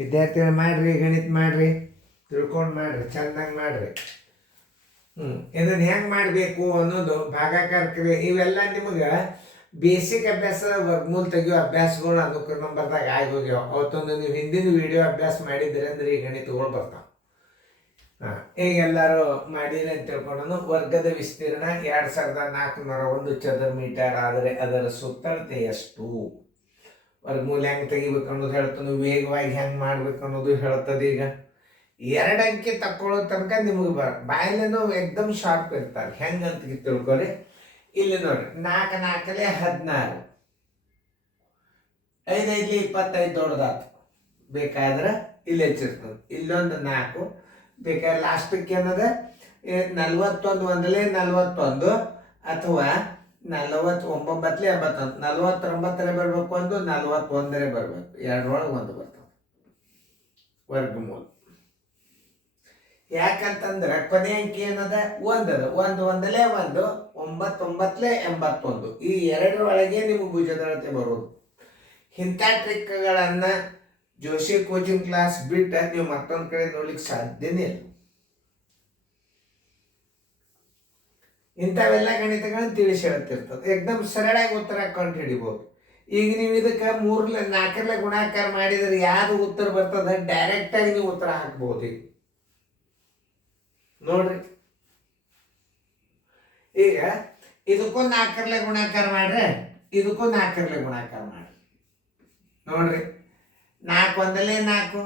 ವಿದ್ಯಾರ್ಥಿಗಳು ಮಾಡ್ರಿ, ಗಣಿತ ಮಾಡ್ರಿ, ತಿಳ್ಕೊಂಡು ಮಾಡ್ರಿ, ಚೆಂದಂಗೆ ಮಾಡ್ರಿ. ಇದನ್ನು ಹೆಂಗೆ ಮಾಡಬೇಕು ಅನ್ನೋದು ಭಾಗಾಕಾರ ಕ್ರಿಯೆ ಇವೆಲ್ಲ ನಿಮಗೆ ಬೇಸಿಕ್ ಅಭ್ಯಾಸ ವರ್ಗಮೂಲ ತೆಗಿಯೋ ಅಭ್ಯಾಸಗಳು ಅನುಕೂಲ ನಂಬರ್ದಾಗ ಆಗಿ ಹೋಗ್ಯಾವ. ಅವತ್ತೊಂದು ನೀವು ಹಿಂದಿನ ವಿಡಿಯೋ ಅಭ್ಯಾಸ ಮಾಡಿದ್ರೆ ಅಂದ್ರೆ ಈ ಗಣಿತಗಳು ಬರ್ತಾವೆ. ಈಗ ಎಲ್ಲರೂ ಮಾಡಿರಿ ಅಂತ ತಿಳ್ಕೊಂಡು ವರ್ಗದ ವಿಸ್ತೀರ್ಣ 2401 ಚದರ ಮೀಟರ್ ಆದರೆ ಅದರ ಸುತ್ತಳತೆ ಎಷ್ಟು, ವರ್ಗಮೂಲ ಹೆಂಗೆ ತೆಗಿಬೇಕು ಅನ್ನೋದು ಹೇಳ್ತಾನೆ, ವೇಗವಾಗಿ ಹೆಂಗೆ ಮಾಡ್ಬೇಕು ಅನ್ನೋದು ಹೇಳ್ತದೆ. ಈಗ 2 ಅಂಕೆ ತಕ್ಕೊಳ್ಳೋ ತನಕ ನಿಮಗೆ ಬಾಯಲ್ಲೇನೋ ಎಕ್ದಮ್ ಶಾರ್ಪ್ ಇರ್ತಾರೆ. ಹೆಂಗೆ ಅಂತ ತಿಳ್ಕೊರಿ. ಇಲ್ಲಿ ನೋಡ್ರಿ, 4 4 16, 5 5 25 ದೊಡ್ಡದಾತು. ಬೇಕಾದ್ರೆ ಇಲ್ಲಿ ಹೆಚ್ಚಿರ್ತದೆ. ಇಲ್ಲೊಂದು 4 ಬೇಕಾದ್ರೆ ಲಾಸ್ಟಕ್ಕೆ ಏನದ 41 ಒಂದಲೇ 41 ಅಥವಾ 49 81, 49 ಬರಬೇಕು, ಒಂದು 41 ಬರಬೇಕು. ಎರಡರೊಳಗೆ ಒಂದು ಬರ್ತದೆ ವರ್ಗಮೂಲ. ಯಾಕಂತಂದ್ರೆ ಕೊನೆ ಅಂಕಿ ಏನದ ಒಂದದ, ಒಂದಲೇ 1, 9 81. ಈ ಎರಡರೊಳಗೆ ನಿಮಗೆ ಭುಜದಳತೆ ಬರೋದು. ಇಂಥ ಟ್ರಿಕ್ಗಳನ್ನು ಜೋಶಿ ಕೋಚಿಂಗ್ ಕ್ಲಾಸ್ ಬಿಟ್ಟು ನೀವು ಮತ್ತೊಂದು ಕಡೆ ನೋಡ್ಲಿಕ್ಕೆ ಸಾಧ್ಯನೇ ಇಲ್ಲ. ಇಂಥವೆಲ್ಲ ಗಣಿತಗಳನ್ನು ತಿಳಿಸಿ ಹೇಳ್ತಿರ್ತದೆ. ಎಕ್ದಮ್ ಸರಳಾಗಿ ಉತ್ತರ ಕಂಡು ಹಿಡಿಬೋದು. ಈಗ ನೀವು ಇದಕ್ಕೆ 3 4 ಗುಣಾಕಾರ ಮಾಡಿದ್ರೆ ಯಾವುದು ಉತ್ತರ ಬರ್ತದೆ ಡೈರೆಕ್ಟಾಗಿ ನೀವು ಉತ್ತರ ಹಾಕ್ಬೋದು. ಈಗ ನೋಡ್ರಿ, ಈಗ ಇದಕ್ಕೂ 4 ಗುಣಾಕಾರ ಮಾಡ್ರೆ ಇದಕ್ಕೂ 4 ಗುಣಾಕಾರ ಮಾಡ್ರಿ. ನೋಡ್ರಿ, 4 ಒಂದಲೇ 4,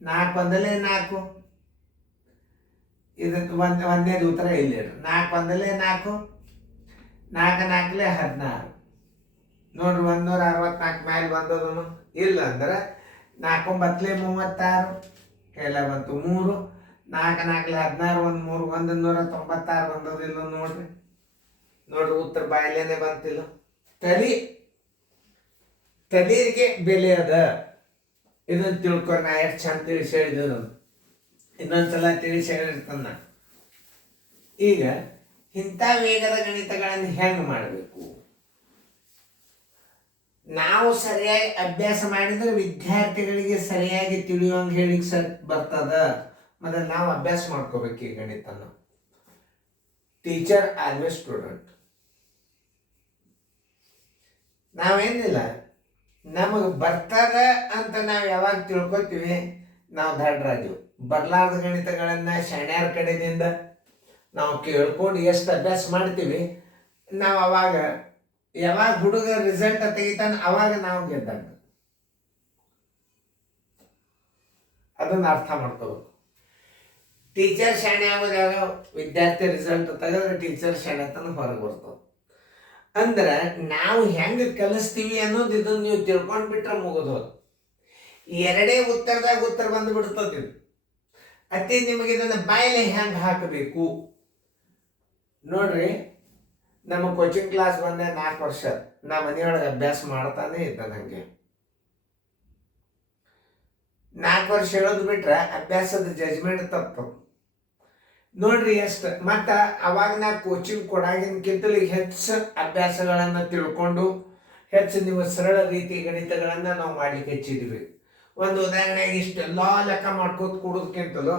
4 ಒಂದಲೇ 4. ಇದಕ್ಕೆ ಒಂದೇದು ಉತ್ತರ ಇಲ್ಲಿ 4 ಒಂದಲೇ 4, 4 4 16. ನೋಡ್ರಿ, 164 ಮೇಲೆ ಬಂದದನು. ಇಲ್ಲ ಅಂದ್ರೆ 4 9 36, ಕೆಲ ಬಂತು 3, 4 4 16, 1 3 196 ಬಂದದಿಲ್ಲ. ನೋಡ್ರಿ ಉತ್ತರ ಬಾಯಲೇನೆ ಬಂತಿಲ್ಲ. ತಲೆಗೆ ಬೆಲೆ ಅದ. ಇದನ್ನು ತಿಳ್ಕೊಂಡು ನಾ ಎಷ್ಟು ಚಂದ ತಿಳಿಸಿ ಹೇಳಿದ್ರು. ಇನ್ನೊಂದ್ಸಲ ತಿಳಿಸಿ ಹೇಳಿರ್ತಾನ. ಈಗ ಇಂಥ ವೇಗದ ಗಣಿತಗಳನ್ನು ಹೆಂಗೆ ಮಾಡಬೇಕು, ನಾವು ಸರಿಯಾಗಿ ಅಭ್ಯಾಸ ಮಾಡಿದ್ರೆ ವಿದ್ಯಾರ್ಥಿಗಳಿಗೆ ಸರಿಯಾಗಿ ತಿಳಿಯುವಂಗೆ ಹೇಳಿಕ್ಕೆ ಬರ್ತದ. ಮತ್ತೆ ನಾವು ಅಭ್ಯಾಸ ಮಾಡ್ಕೋಬೇಕು ಈ ಗಣಿತನ. Teacher always student. ನಾವೇನಿಲ್ಲ, ನಮಗೆ ಬರ್ತದ ಅಂತ ನಾವು ಯಾವಾಗ ತಿಳ್ಕೊತೀವಿ ನಾವು ದಡ್ರಾಜು. ಬರ್ಲಾರ್ದ ಗಣಿತಗಳನ್ನ ಶಾಣ್ಯಾರ ಕಡೆಯಿಂದ ನಾವು ಕೇಳ್ಕೊಂಡು ಎಷ್ಟು ಅಭ್ಯಾಸ ಮಾಡ್ತೀವಿ ನಾವು ಅವಾಗ ಯಾವಾಗ ಹುಡುಗ ರಿಸಲ್ಟ್ ತೆಗಿತಾನ ಅವಾಗ ನಾವು ಗೆದ್ದಾಗ. ಅದನ್ನ ಅರ್ಥ ಮಾಡ್ಕೋಬೇಕು. ಟೀಚರ್ ಶಾಣೆ ಆಗೋದಾಗ ವಿದ್ಯಾರ್ಥಿ ರಿಸಲ್ಟ್ ತೆಗೆದ್ರೆ ಟೀಚರ್ ಶಾಣೆ ತನ ಹೊರಗೆ ಬರ್ತದೆ. ಅಂದ್ರೆ ನಾವು ಹೆಂಗೆ ಕಲಿಸ್ತೀವಿ ಅನ್ನೋದು ಇದನ್ನು ನೀವು ತಿಳ್ಕೊಂಡು ಬಿಟ್ರೆ ಮುಗಿದು. 2 ಉತ್ತರದಾಗ ಉತ್ತರ ಬಂದು ಬಿಡ್ತದೆ. ಅತಿ ನಿಮಗೆ ಇದನ್ನು ಬಾಯಲ್ಲಿ ಹೆಂಗೆ ಹಾಕಬೇಕು ನೋಡ್ರಿ. ನಮ್ಮ ಕೋಚಿಂಗ್ ಕ್ಲಾಸ್ ಬಂದೆ 4 ವರ್ಷ. ನಾ ಮನೆಯೊಳಗೆ ಅಭ್ಯಾಸ ಮಾಡ್ತಾನೆ ಇದ್ದ. ನನಗೆ 4 ವರ್ಷ ಹೇಳೋದು ಬಿಟ್ರೆ ಅಭ್ಯಾಸದ ಜಜ್ಮೆಂಟ್ ತಪ್ಪು ನೋಡ್ರಿ ಎಷ್ಟು. ಮತ್ತು ಅವಾಗ ನಾ ಕೋಚಿಂಗ್ ಕೊಡಾಗಿನಕ್ಕಿಂತಲೂ ಹೆಚ್ಚು ಅಭ್ಯಾಸಗಳನ್ನು ತಿಳ್ಕೊಂಡು ಹೆಚ್ಚು ನೀವು ಸರಳ ರೀತಿ ಗಣಿತಗಳನ್ನು ನಾವು ಮಾಡ್ಲಿಕ್ಕೆ ಹೆಚ್ಚಿದ್ವಿ. ಒಂದು ಉದಾಹರಣೆಗೆ ಇಷ್ಟೆಲ್ಲ ಲೆಕ್ಕ ಮಾಡ್ಕೋತ ಕೊಡೋದಕ್ಕಿಂತಲೂ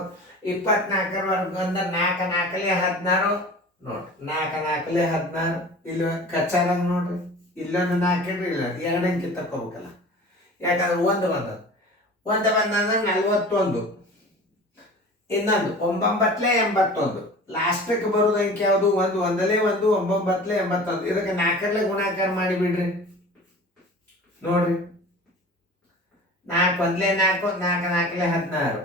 24 ವರ್ಗ ಅಂದ್ರೆ 4 4 16 ನೋಡ್ರಿ. 4 4 16 ಇಲ್ಲಿ ಕಚ್ಚಾರಂಗ ನೋಡ್ರಿ. ಇಲ್ಲೊಂದು 4 ಇಡ್ರಿ, ಇಲ್ಲ 2 ಅಂಕಿ ತಕ್ಕೋಬೇಕಲ್ಲ. ಯಾಕಂದ್ರೆ ಒಂದು ಬಂದಂದ್ರೆ 41. ಇನ್ನೊಂದು 9 81. ಲಾಸ್ಟಕ್ಕೆ ಬರೋದು ಅಂಕಿ ಯಾವುದು? 1 ಒಂದಲೇ 1 9 81. ಇದಕ್ಕೆ 4 ಗುಣಾಕಾರ ಮಾಡಿಬಿಡ್ರಿ. ನೋಡ್ರಿ, 4 ಒಂದಲೇ 4, 4 4 16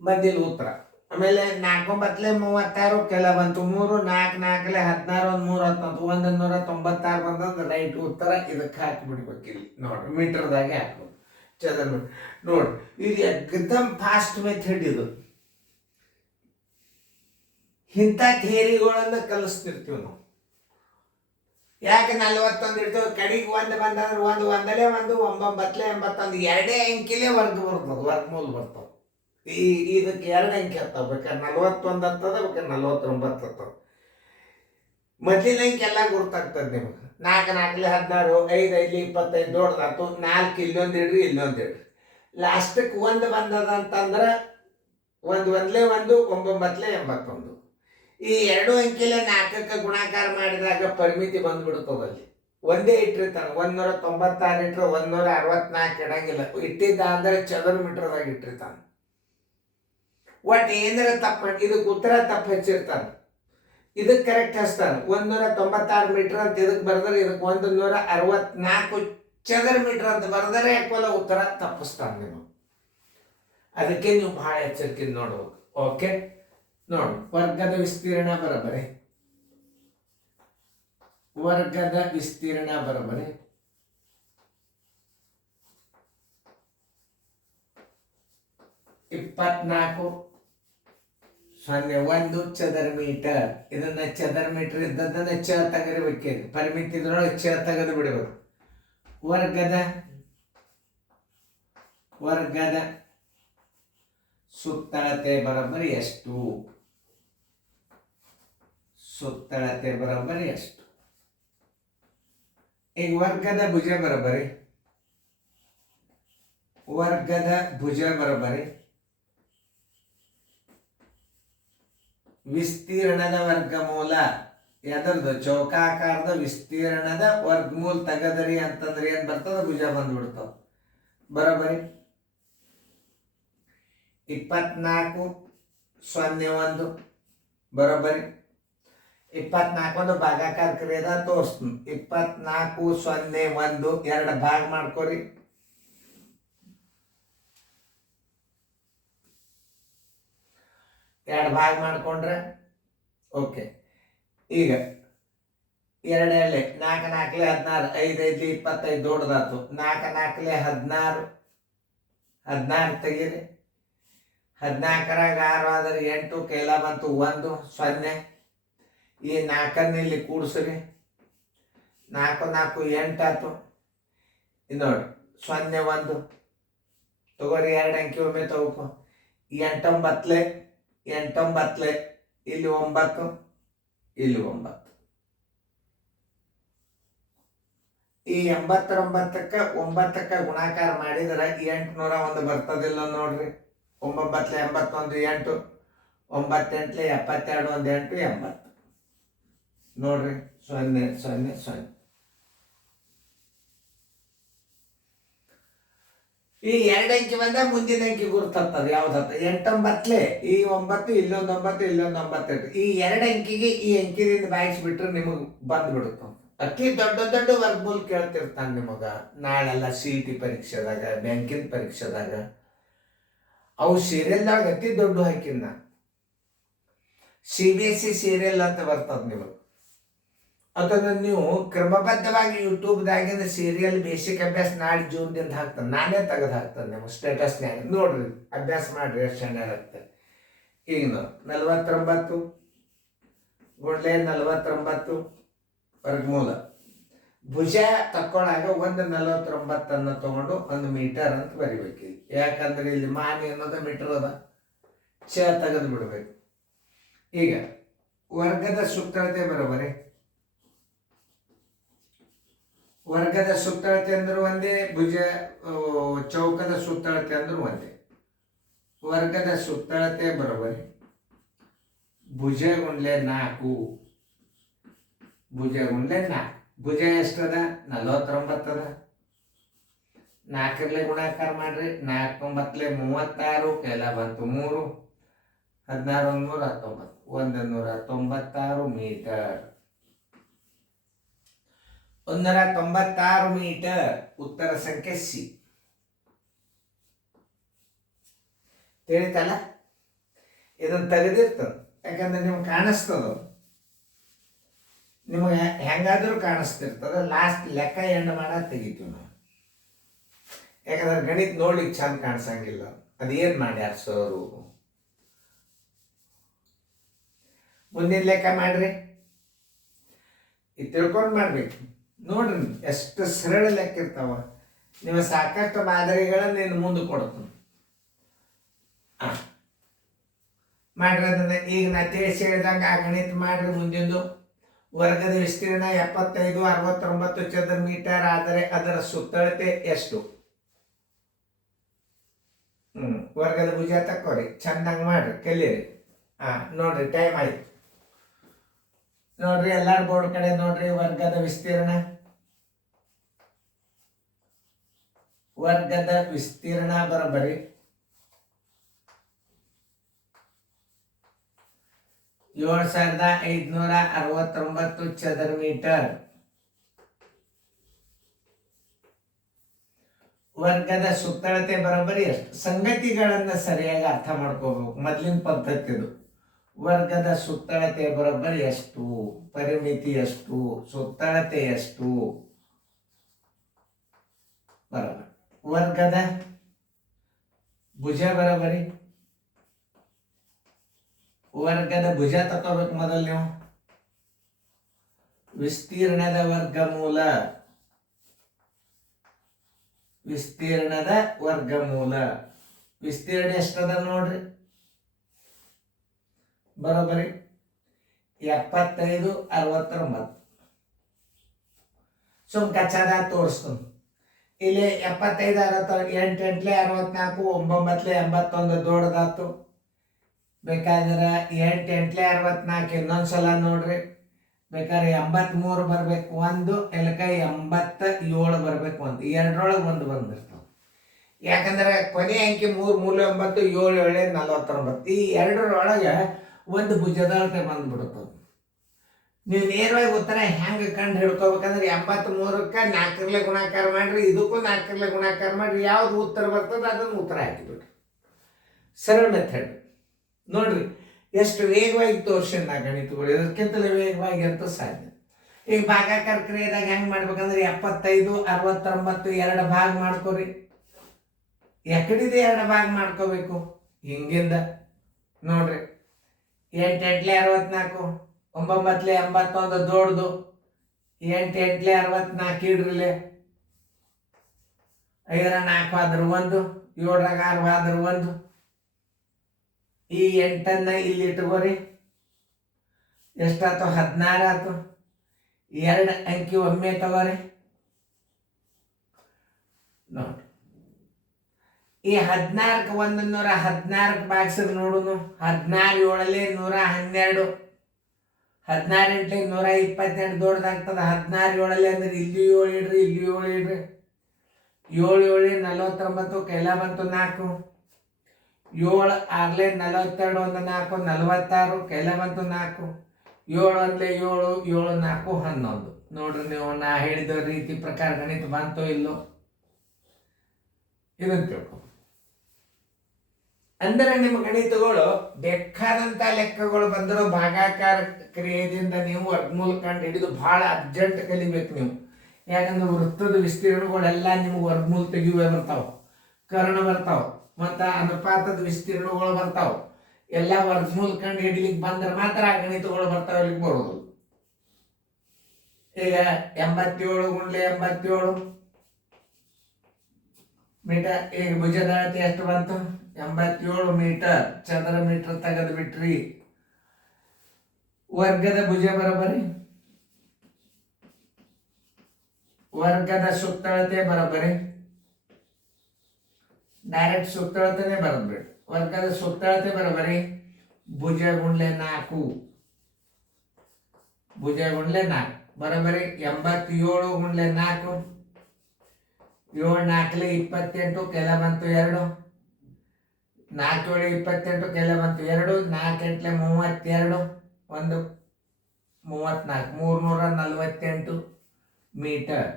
ಬಂದಿಲ್ಲ ಉತ್ತರ. ಆಮೇಲೆ 4 9 36, ಕೆಲ ಬಂತು 3, 4 4 16, 1 196 ಬಂದಂದ್ರೆ ರೈಟ್ ಉತ್ತರ. ಇದಕ್ಕೆ ಹಾಕಿಬಿಡ್ಬೇಕು ಇಲ್ಲಿ ನೋಡ್ರಿ, ಮೀಟರ್ದಾಗೆ ಹಾಕ್ಬೇಕು. ಚದರ ಮೀಟರ್ ನೋಡ್ರಿ. ಇದು ಎಕ್ದಮ್ ಫಾಸ್ಟ್ ಮೆಥಡ್. ಇದು ಇಂಥ ಥಿಯರಿಗಳನ್ನು ಕಲಿಸ್ತಿರ್ತೀವಿ ನಾವು. ಯಾಕೆ 41 ಇಡ್ತೀವಿ, ಕಡೆಗೆ 1 ಬಂದಂದ್ರೆ 1 ಒಂದಲೇ 1 9 81. 2 ಅಂಕಿಲೇ ವರ್ಗ ಬರ್ತದೆ, ವರ್ಗಮೂಲ ಬರ್ತದೆ. ಇದಕ್ಕೆ 2 ಅಂಕಿ ಹತ್ತವ. ಬೇಕಾದ್ರೆ 41 ಹತ್ತದ, ಬೇಕಾದ್ರೆ 49 ಹತ್ತವ. ಮೊದಲಿನ ಅಂಕಿ ಎಲ್ಲ ಗುರ್ತಾಗ್ತದೆ ನಿಮಗೆ. 4 4 16, 5 5 25 ದೊಡ್ಡದಾಯ್ತು. 4 ಇಲ್ಲೊಂದು ಇಡ್ರಿ, ಇಲ್ಲೊಂದು ಇಡ್ರಿ. ಲಾಸ್ಟಕ್ಕೆ ಒಂದು ಬಂದದ ಅಂತಂದ್ರೆ ಒಂದಲೇ 9 ಈ 2 ಅಂಕಿಲೆ 4ಕ್ಕೆ ಗುಣಾಕಾರ ಮಾಡಿದಾಗ ಪರಿಮಿತಿ ಬಂದ್ಬಿಡ್ತದಲ್ಲಿ. ಒಂದೇ ಇಟ್ಟಿರ್ತಾನೆ, 196 ಇಟ್ಟರೆ 164 ಇಡಂಗಿಲ್ಲ. ಇಟ್ಟಿದ್ದ ಅಂದ್ರೆ ಚದರ ಮೀಟರ್ದಾಗ ಇಟ್ಟಿರ್ತಾನೆ. ಒಟ್ಟು ಏನಾರ ತಪ್ಪು ಇದಕ್ಕೆ ಉತ್ತರ ತಪ್ಪು ಹಚ್ಚಿರ್ತಾನೆ, ಇದಕ್ಕೆ ಕರೆಕ್ಟ್ ಹಚ್ತಾನೆ. 196 ಮೀಟರ್ ಅಂತ ಇದಕ್ಕೆ ಬರೆದ್ರೆ ಇದಕ್ಕೆ 164 ಚದರ ಮೀಟರ್ ಅಂತ ಬರೆದರೆ ಉತ್ತರ ತಪ್ಪಿಸ್ತಾನೆ ನೀವು. ಅದಕ್ಕೆ ನೀವು ಬಹಳ ಎಚ್ಚರಿಕೆಯಿಂದ ನೋಡ್ಬೇಕು. ಓಕೆ, ನೋಡು, ವರ್ಗದ ವಿಸ್ತೀರ್ಣ ಬರಬರಿ, ವರ್ಗದ ವಿಸ್ತೀರ್ಣ ಬರಬರಿ 24.01 ಚದರ ಮೀಟರ್. ಇದನ್ನ ಚದರ ಮೀಟರ್ ಇದ್ದದನ್ನ ಚ ತೆಗೆದಿರ್ಬೇಕು, ಪರಿಮಿತಿ ಇದ್ರೊಳಗೆ ಚ ತೆಗೆದು ಬಿಡಬೇಕು. ವರ್ಗದ ಸುತ್ತಳತೆ ಬರೋಬ್ಬರಿ ಎಷ್ಟು? ಸುತ್ತಳತೆ ಬರೋಬ್ಬರಿ ಎಷ್ಟು? ಈಗ ವರ್ಗದ ಭುಜ ಬರೋಬ್ಬರಿ, ವರ್ಗದ ಭುಜ ಬರೋಬ್ಬರಿ ವಿಸ್ತೀರ್ಣದ ವರ್ಗಮೂಲ. ಎದರದು? ಚೌಕಾಕಾರದ ವಿಸ್ತೀರ್ಣದ ವರ್ಗಮೂಲ ತೆಗದರಿ ಅಂತಂದ್ರೆ ಏನ್ ಬರ್ತದ? ಭುಜ ಬಂದ್ಬಿಡ್ತಾವ. ಬರೋಬ್ಬರಿ 24.01 ಬರೋಬ್ಬರಿ 24 ಭಾಗಾಕಾರ ಕ್ರಿಯೆದ ತೋರಿಸ್ತೀನಿ. 24.01 2 ಭಾಗ ಮಾಡ್ಕೊರಿ. ಎರಡು ಭಾಗ ಮಾಡ್ಕೊಂಡ್ರೆ ಓಕೆ. ಈಗ 2 4 4 16 5 5 25 ದೊಡ್ಡದಾತು. 4 4 16 16 ತೆಗೀರಿ. 14ರಾಗ 6 ಆದ್ರೆ 8 ಕೈಲ ಬಂತು 1 0. ಈ 4 ಇಲ್ಲಿ ಕೂಡಿಸ್ರಿ. 4 4 8 ಆಯ್ತು. ಇದು ನೋಡಿ 0 1 ತಗೋರಿ. 2 ಅಂಕಿ ಒಮ್ಮೆ ತಗೋಕೊ. 8 9 8 9 ಇಲ್ಲಿ 9 ಇಲ್ಲಿ 9. ಈ 89ಕ್ಕೆ 9ಕ್ಕೆ ಗುಣಾಕಾರ ಮಾಡಿದ್ರೆ 801 ಬರ್ತದಿಲ್ಲ ನೋಡ್ರಿ. 9 81 8 9 8 72 1 8 80 ನೋಡ್ರಿ. 0 0 0. ಈ 2 ಅಂಕಿ ಬಂದ ಮುಂದಿನ ಅಂಕಿ ಗುರುತದ ಯಾವ್ದತ್ತ? 8 9 ಈ 9 ಇಲ್ಲೊಂದು 9 ಇಲ್ಲೊಂದು 9 ಈ 2 ಅಂಕಿಗೆ ಈ ಅಂಕಿದಿಂದ ಬಾಯಿಸ್ಬಿಟ್ರೆ ನಿಮಗೆ ಬಂದ್ಬಿಡುತ್ತ. ಅತಿ ದೊಡ್ಡ ದೊಡ್ಡ ವರ್ಗಮೂಲ ಕೇಳ್ತಿರ್ತಾನೆ ನಿಮಗ. ನಾಳೆಲ್ಲ CET ಪರೀಕ್ಷೆದಾಗ, ಬ್ಯಾಂಕಿನ ಪರೀಕ್ಷೆದಾಗ ಅವು ಸೀರಿಯಲ್ದಾಗ ಅತಿ ದೊಡ್ಡ ಹಾಕಿನ CBSE ಸೀರಿಯಲ್ ಅಂತ ಬರ್ತದ ನಿಮಗೆ. ಅದನ್ನು ನೀವು ಕ್ರಮಬದ್ಧವಾಗಿ ಯೂಟ್ಯೂಬ್ದಾಗಿಂದ ಸೀರಿಯಲ್ ಬೇಸಿಕ್ ಅಭ್ಯಾಸ ನಾಳೆ ಜೂನ್ದಿಂದ ಹಾಕ್ತಾನೆ. ನಾನೇ ತೆಗೆದು ಹಾಕ್ತಾನೆ ನಿಮ್ಮ ಸ್ಟೇಟಸ್ನ್ಯಾಗ ನೋಡ್ರಿ, ಅಭ್ಯಾಸ ಮಾಡ್ರಿ ಎಷ್ಟು ಚೆನ್ನಾಗಿ ಆಗ್ತದೆ. ಈಗ ನಾವು 49 ಗುಂಡ್ಲೆ 49 ವರ್ಗಮೂಲ. ಭುಜ ತಕ್ಕೊಳಾಗ 149 ತಗೊಂಡು 1 ಮೀಟರ್ ಅಂತ ಬರಿಬೇಕು. ಯಾಕಂದ್ರೆ ಇಲ್ಲಿ ಮಾನಿ ಅನ್ನೋದು ಮೀಟರ್ ಅದ, ಚ ತೆಗೆದು ಬಿಡ್ಬೇಕು. ಈಗ ವರ್ಗದ ಸುತ್ತಳತೆ ಬರೋಬರಿ. ವರ್ಗದ ಸುತ್ತಳತೆ ಅಂದ್ರೆ ಒಂದೇ, ಭುಜ ಚೌಕದ ಸುತ್ತಳತೆ ಅಂದ್ರೆ ಒಂದೇ. ವರ್ಗದ ಸುತ್ತಳತೆ ಬರೋಬರಿ ಭುಜ ಗುಂಡ್ಲೆ 4, ಭುಜ ಗುಂಡ್ಲೆ 4. ಭುಜ ಎಷ್ಟದ? 49 ಅದ. 4ರಲ್ಲಿ ಗುಣಾಕಾರ ಮಾಡ್ರಿ. 4 9 36 ಕೈಲ ಬಂತು 3 16 1 196 ಮೀಟರ್. 196 ಮೀಟರ್ ಉತ್ತರ ಸಂಖ್ಯೆ ಸಿ. ತಿಳಿತಲ್ಲ? ಇದನ್ನು ತೆಗೆದಿರ್ತದೆ, ಯಾಕಂದ್ರೆ ನಿಮ್ಗೆ ಕಾಣಿಸ್ತದ, ನಿಮಗೆ ಹೆಂಗಾದ್ರೂ ಕಾಣಿಸ್ತಿರ್ತದ. ಲಾಸ್ಟ್ ಲೆಕ್ಕ ಎಂಡ್ ಮಾಡ ತೆಗಿತೀವಿ ನಾವು. ಯಾಕಂದ್ರೆ ಗಣಿತ ನೋಡ್ಲಿಕ್ಕೆ ಚಂದ ಕಾಣಿಸಂಗಿಲ್ಲ. ಅದೇನು ಮಾಡ್ಯಾರ ಸರು. ಮುಂದಿನ ಲೆಕ್ಕ ಮಾಡ್ರಿ. ಇದು ತಿಳ್ಕೊಂಡು ಮಾಡ್ಬೇಕು ನೋಡ್ರಿ. ಎಷ್ಟು ಸರಳ ಲೆಕ್ಕ ಇರ್ತಾವ. ನೀವು ಸಾಕಷ್ಟು ಮಾದರಿಗಳನ್ನು ನೀನು ಮುಂದೆ ಕೊಡ್ತೀನಿ ಮಾಡ್ರಿ. ಅದನ್ನ ಈಗ ನಾ ತಿಳಿಸಿ ಹೇಳಿದಂಗೆ ಆ ಗಣಿತ ಮಾಡ್ರಿ. ಮುಂದಿಂದು ವರ್ಗದ ವಿಸ್ತೀರ್ಣ 75 69 ಚದರ ಮೀಟರ್ ಆದರೆ ಅದರ ಸುತ್ತಳತೆ ಎಷ್ಟು? ವರ್ಗದ ಭುಜ ತಕ್ಕೋರಿ, ಚಂದಂಗೆ ಮಾಡ್ರಿ, ಕಲೀರಿ. ನೋಡ್ರಿ ಟೈಮ್ ಆಯ್ತು. ನೋಡ್ರಿ ಎಲ್ಲಾರು ಬೋರ್ಡ್ ಕಡೆ ನೋಡ್ರಿ. ವರ್ಗದ ವಿಸ್ತೀರ್ಣ, ವರ್ಗದ ವಿಸ್ತೀರ್ಣ ಬರೋಬ್ಬರಿ 7569 ಚದರ ಮೀಟರ್. ವರ್ಗದ ಸುತ್ತಳತೆ ಬರೋಬ್ಬರಿ ಎಷ್ಟು? ಸಂಗತಿಗಳನ್ನ ಸರಿಯಾಗಿ ಅರ್ಥ ಮಾಡ್ಕೋಬೇಕು. ಮೊದಲಿನ ಪದ್ಧತಿ ಇದು. ವರ್ಗದ ಸುತ್ತಳತೆ ಬರೋಬ್ಬರಿ ಎಷ್ಟು, ಪರಿಮಿತಿ ಎಷ್ಟು, ಸುತ್ತಳತೆ ಎಷ್ಟು ಬರೋಬ್ಬರಿ. ವರ್ಗದ ಭುಜ ಬರೋಬ್ಬರಿ, ವರ್ಗದ ಭುಜ ತಗೋಬೇಕು ಮೊದಲು ನೀವು. ವಿಸ್ತೀರ್ಣದ ವರ್ಗಮೂಲ, ವಿಸ್ತೀರ್ಣದ ವರ್ಗಮೂಲ. ವಿಸ್ತೀರ್ಣ ಎಷ್ಟದ ನೋಡ್ರಿ ಬರೋಬ್ಬರಿ 7569. ಸುಮ್ ಕಚ್ಚಾದ ತೋರಿಸ್ತೀನಿ. ಇಲ್ಲಿ 75 68 8 64 9 81 ದೊಡ್ಡದಾತು. ಬೇಕಾದ್ರೆ 8 8 64 ಇನ್ನೊಂದ್ಸಲ ನೋಡ್ರಿ. ಬೇಕಾದ್ರೆ 83 ಬರ್ಬೇಕು ಒಂದು, ಇಲ್ಲಕ 87 ಬರ್ಬೇಕು ಒಂದು. ಎರಡರೊಳಗೆ ಒಂದು ಬಂದಿರ್ತಾವ. ಯಾಕಂದ್ರೆ ಕೊನೆ ಅಂಕಿ 3 3 9 7 7 49. ಈ ಎರಡರೊಳಗೆ ಒಂದು ಭುಜದಳತೆ ಬಂದ್ಬಿಡುತ್ತದೆ. ನೀವು ನೇರವಾಗಿ ಉತ್ತರ ಹೆಂಗೆ ಕಂಡು ಹಿಡ್ಕೋಬೇಕಂದ್ರೆ 83ಕ್ಕೆ 4 ಗುಣಾಕಾರ ಮಾಡ್ರಿ, ಇದಕ್ಕೂ 4 ಗುಣಾಕಾರ ಮಾಡ್ರಿ. ಯಾವ್ದು ಉತ್ತರ ಬರ್ತದೆ ಅದನ್ನು ಉತ್ತರ ಹಾಕಿಬಿಡ್ರಿ. ಸರಳ ಮೆಥಡ್ ನೋಡ್ರಿ. ಎಷ್ಟು ವೇಗವಾಗಿ ತೋರ್ಸಿನ ನಾ ಗಣಿತಗಳು, ಇದಕ್ಕಿಂತಲೇ ವೇಗವಾಗಿ ಅಂತ ಸಾಧ್ಯ. ಈಗ ಭಾಗಾಕಾರ ಕ್ರಿಯೆದಾಗ ಹೆಂಗೆ ಮಾಡ್ಬೇಕಂದ್ರೆ 75 69 2 ಭಾಗ ಮಾಡ್ಕೋರಿ. ಎಕಡಿದೆ 2 ಭಾಗ ಮಾಡ್ಕೋಬೇಕು ಹಿಂಗಿಂದ ನೋಡ್ರಿ. 8 8 64 9 81 ದೊಡ್ಡದು. 8 8 64 ಇಡ್ರಿಲೆ. 5 4 ಆದ್ರೆ 1, 7 6 ಆದ್ರೆ 1. ಈ 8 ಇಲ್ಲಿ ಇಟ್ಕೋರಿ. ಎಷ್ಟಾಯ್ತು? 16 ಆಯ್ತು. 2 ಅಂಕಿ ಒಮ್ಮೆ ತಗೋರಿ. ನೋಡ್ರಿ ಈ 14ಕ್ಕೆ 114 ಬಾಕ್ಸರ್ ನೋಡುನು. 14 7 112, 16 8 128 ದೊಡ್ಡದಾಗ್ತದ. 16 7 ಅಂದ್ರೆ ಇಲ್ಲಿ 7 ಇಡ್ರಿ, ಇಲ್ಲಿ 7 ಇಡ್ರಿ. 7 7 49 ಕೈಲ ಬಂತು 4. 7 6 42 1 4 46 ಕೈಲ ಬಂತು 4. 7 1 7 7 4 11. ನೋಡ್ರಿ ನೀವು ನಾ ಹೇಳಿದ ರೀತಿ ಪ್ರಕಾರ ಗಣಿತ ಬಂತೋ ಇಲ್ಲೋ ಇದನ್ನು ತಿಳ್ಕೊ. ಅಂದರೆ ನಿಮ್ಮ ಗಣಿತಗಳು ಬೇಕಾದಂತ ಲೆಕ್ಕಗಳು ಬಂದರೂ ಭಾಗಾಕಾರ ಕ್ರಿಯೆಯಿಂದ ನೀವು ವರ್ಗಮೂಲ ಕಂಡು ಹಿಡಿದು ಬಹಳ ಅರ್ಜೆಂಟ್ ಕಲಿಬೇಕು ನೀವು. ಯಾಕಂದ್ರೆ ವೃತ್ತದ ವಿಸ್ತೀರ್ಣಗಳೆಲ್ಲ ನಿಮ್ಗೆ ವರ್ಗಮೂಲ ತೆಗಿಯುವೆ ಬರ್ತಾವ, ಕರ್ಣ ಬರ್ತಾವ, ಮತ್ತು ಅನುಪಾತದ ವಿಸ್ತೀರ್ಣಗಳು ಬರ್ತಾವ. ಎಲ್ಲ ವರ್ಗಮೂಲ ಕಂಡು ಹಿಡಿಲಿಕ್ಕೆ ಬಂದ್ರೆ ಮಾತ್ರ ಆ ಗಣಿತಗಳು ಬರ್ತಾವ, ಇಲ್ಲಿಗೆ ಬರೋದು. ಈಗ 87 × 87 ಮೀಟರ್. ಈಗ ಭುಜದ ಅಳತೆ ಎಷ್ಟು ಬಂತು? 87 ಮೀಟರ್ ಚದರ ಮೀಟರ್ ತೆಗೆದು ಬಿಟ್ರಿ. ವರ್ಗದ ಭುಜ ಬರೋಬ್ಬರಿ, ವರ್ಗದ ಸುತ್ತಳತೆ ಬರೋಬ್ಬರಿ. ಡೈರೆಕ್ಟ್ ಸುತ್ತಳತೆನೆ ಬರೋದ್ಬಿಡಿ. ವರ್ಗದ ಸುತ್ತಳತೆ ಬರೋಬ್ಬರಿ ಭುಜ ಗುಂಡ್ಲೆ 4, ಭುಜ ಗುಂಡ್ಲೆ 4 ಬರೋಬ್ಬರಿ 87 × 4. 7 4 28 ಕೆಲ ಬಂತು 2. 4 7 28 ಕೆಲ ಬಂತು 2. 4 8 32 1 34 348 metre.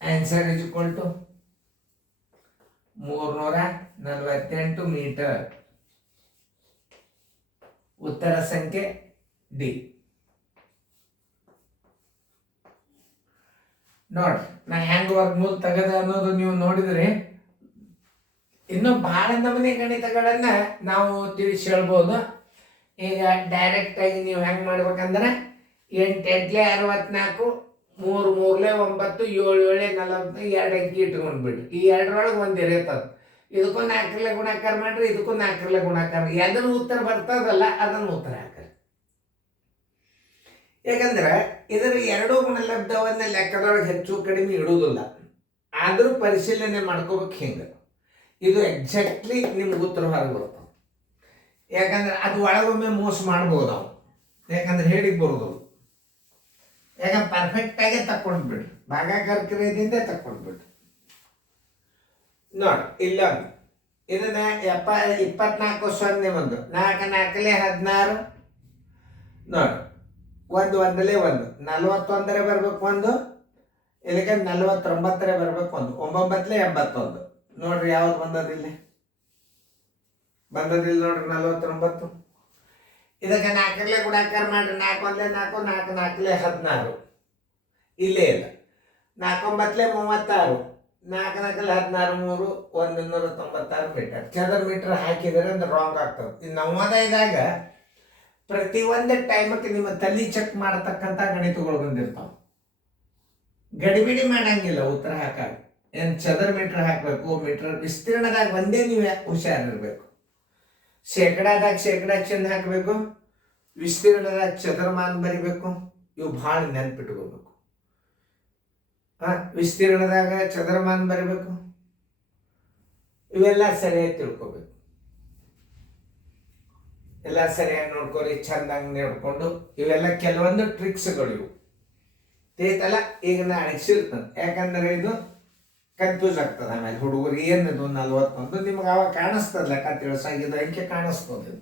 Answer is equal to 348 metre. ಉತ್ತರ ಸಂಖ್ಯೆ ಡಿ. ನೋಡ್ರಿ ನಾ ಹೆಂಗ್ ವರ್ಗಮೂಲ ತೆಗದ ಅನ್ನೋದು ನೀವು ನೋಡಿದ್ರಿ. ಇನ್ನು ಬಹಳ ನಮೂನೆ ಗಣಿತಗಳನ್ನ ನಾವು ತಿಳಿಸಿ ಹೇಳ್ಬೋದು. ಈಗ ಡೈರೆಕ್ಟ್ ಆಗಿ ನೀವು ಹೆಂಗ್ ಮಾಡ್ಬೇಕಂದ್ರೆ 8 8 64 3 3 9 7 7 40 2 ಅಂಕಿ ಇಟ್ಕೊಂಡ್ ಬಿಡ್ರಿ. ಈ ಎರಡರೊಳಗೆ ಒಂದು ಇರ್ತದ. ಇದಕ್ಕೂ 4 ಗುಣಾಕಾರ ಮಾಡ್ರಿ, ಇದಕ್ಕೂ 4 ಗುಣಾಕಾರ. ಎದನ್ನು ಉತ್ತರ ಬರ್ತದಲ್ಲ ಅದನ್ನು ಉತ್ತರ ಹಾಕ್ರಿ. ಯಾಕಂದ್ರೆ ಇದರ 2 ಗುಣಲಬ್ಧವನ್ನ ಲೆಕ್ಕದೊಳಗೆ ಹೆಚ್ಚು ಕಡಿಮೆ ಇಡುವುದಿಲ್ಲ. ಆದರೂ ಪರಿಶೀಲನೆ ಮಾಡ್ಕೋಬೇಕು. ಹಿಂಗೆ ಇದು ಎಕ್ಸಾಕ್ಟ್ಲಿ ನಿಮ್ಗೆ ಉತ್ತರ ಹೊರಗೆ ಬರ್ತಾವೆ. ಯಾಕಂದ್ರೆ ಅದು ಒಳಗೊಮ್ಮೆ ಮೋಸ ಮಾಡ್ಬೋದು ನಾವು, ಯಾಕಂದ್ರೆ ಹೇಳಿಕ್ ಬರೋದು. ಯಾಕಂದ್ರೆ ಪರ್ಫೆಕ್ಟಾಗೆ ತಕ್ಕೊಂಡ್ಬಿಡ್ರಿ, ಭಾಗಾಕಾರ ಕ್ರಿಯೆದಿಂದ ತಕ್ಕೊಂಡ್ಬಿಡ್ರಿ. ನೋಡಿ ಇಲ್ಲೊಂದು ಇದನ್ನ 24 ಒಂದು 4 4 16 ನೋಡಿ, ಒಂದು ಒಂದಲೇ ಒಂದು 41 ಬರ್ಬೇಕು, ಒಂದು ಇದಕ್ಕೆ 49 ಬರ್ಬೇಕು, ಒಂದು 9 81. ನೋಡ್ರಿ ಯಾವ್ದು ಬಂದದಿಲ್ಲ ನೋಡ್ರಿ 49. ಇದಕ್ಕೆ 4 ಗುಣಾಕಾರ ಮಾಡ್ರಿ, 4 1 4 4 4 16 ಇಲ್ಲೇ ಇಲ್ಲ. 4 9 36, 4 4 16 3 196 ಮೀಟರ್. ಚದರ ಮೀಟರ್ ಹಾಕಿದರೆ ಅಂದ್ರೆ ರಾಂಗ್ ಆಗ್ತದೆ. ಇನ್ನು ನವೋದಯದಾಗ ಪ್ರತಿಯೊಂದು ಟೈಮಕ್ಕೆ ನಿಮ್ಮ ತಲೆ ಚೆಕ್ ಮಾಡತಕ್ಕಂಥ ಗಣಿತಗಳು ಬಂದಿರ್ತಾವೆ. ಗಡಿಬಿಡಿ ಮಾಡಂಗಿಲ್ಲ ಉತ್ತರ ಹಾಕಾಗ. ಏನು ಚದರ ಮೀಟರ್ ಹಾಕಬೇಕು, ಮೀಟರ್ ವಿಸ್ತೀರ್ಣದಾಗ ಒಂದೇ ನೀವು ಹುಷಾರಿರ್ಬೇಕು. ಶೇಕಡಾದಾಗ ಶೇಕಡಾ ಚಿಹ್ನೆ ಹಾಕಬೇಕು, ವಿಸ್ತೀರ್ಣದಾಗ ಚದರಮಾನ ಬರಿಬೇಕು. ಇವು ಭಾಳ ನೆನ್ಪಿಟ್ಕೋಬೇಕು. ವಿಸ್ತೀರ್ಣದಾಗ ಚದರಮಾನ ಬರಿಬೇಕು. ಇವೆಲ್ಲ ಸರಿಯಾಗಿ ತಿಳ್ಕೊಬೇಕು. ಎಲ್ಲ ಸರಿಯಾಗಿ ನೋಡ್ಕೊರಿ, ಚಂದಂಗೆ ನೋಡ್ಕೊಂಡು. ಇವೆಲ್ಲ ಕೆಲವೊಂದು ಟ್ರಿಕ್ಸ್ಗಳು ಇವು ತೇತಲ್ಲ. ಈಗ ನಾ ಅಣಿಸಿರ್ತದೆ, ಯಾಕಂದ್ರೆ ಇದು ಕನ್ಫ್ಯೂಸ್ ಆಗ್ತದೆ. ಆಮೇಲೆ ಹುಡುಗರು ಏನಿದು 41 ನಿಮ್ಗೆ ಅವಾಗ ಕಾಣಿಸ್ತದ, ಲೆಕ್ಕ ತಿಳ್ಸಾಗ ಇದು ಅಂಕೆ ಕಾಣಿಸ್ತದೆ.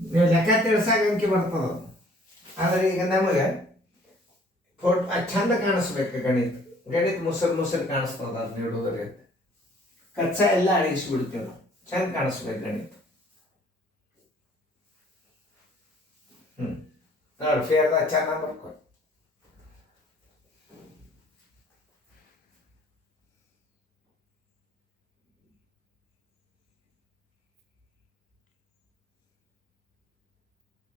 ನೀವು ಲೆಕ್ಕ ತಿಳ್ಸಾಗ ಅಂಕಿ ಬರ್ತದ. ಆದ್ರೆ ಈಗ ನಮಗೆ ಚಂದ ಕಾಣಿಸ್ಬೇಕು. ಗಣಿತ ಮುಸರು ಕಾಣಿಸ್ತದ. ಅದು ನೀಡೋದ್ರಿ ಕಚ್ಚಾ ಎಲ್ಲ ಅಳಿಸ್ಬಿಡ್ತೀವಿ ನಾವು. ಚಂದ ಕಾಣಿಸ್ಬೇಕು ಗಣಿತ. ನೋಡಿ ಫೇರ್ದಾಗ ಚೆನ್ನಾಗಿ ಬರ್ಕೊಂಡು